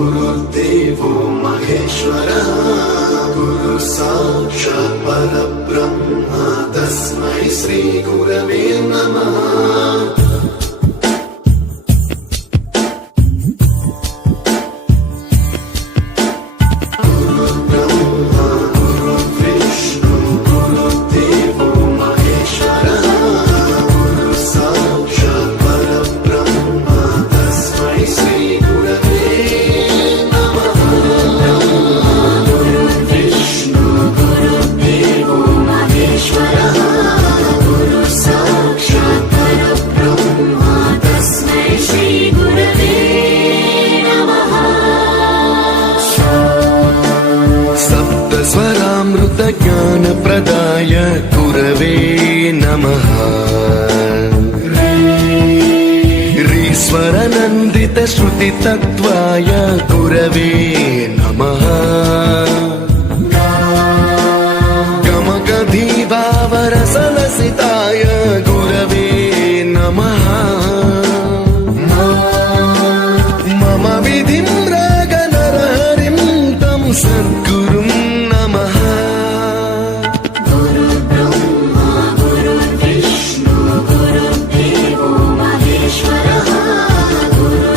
गुरुर्देवो महेश्वरः गुरु साक्षात् परब्रह्म तस्मै श्री गुरवे नमः। ज्ञानप्रदाय गुरवे नमः। ऋस्वरनन्दितश्रुतितत्त्वाय गुरवे नमः। गमगधीभावरसलसिताय गुरवे नमः। मम विधिं रागनरहरिं तं सद्गुरुं नमः। गुरुर्ब्रह्मा गुरुर्विष्णु गुरुर्देवो महेश्वरः गुरु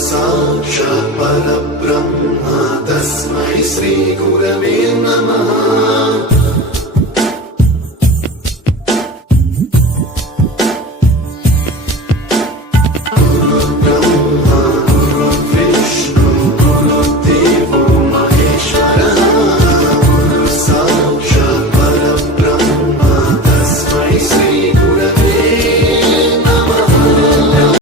साक्षात् परब्रह्म तस्मै श्री गुरवे नमः।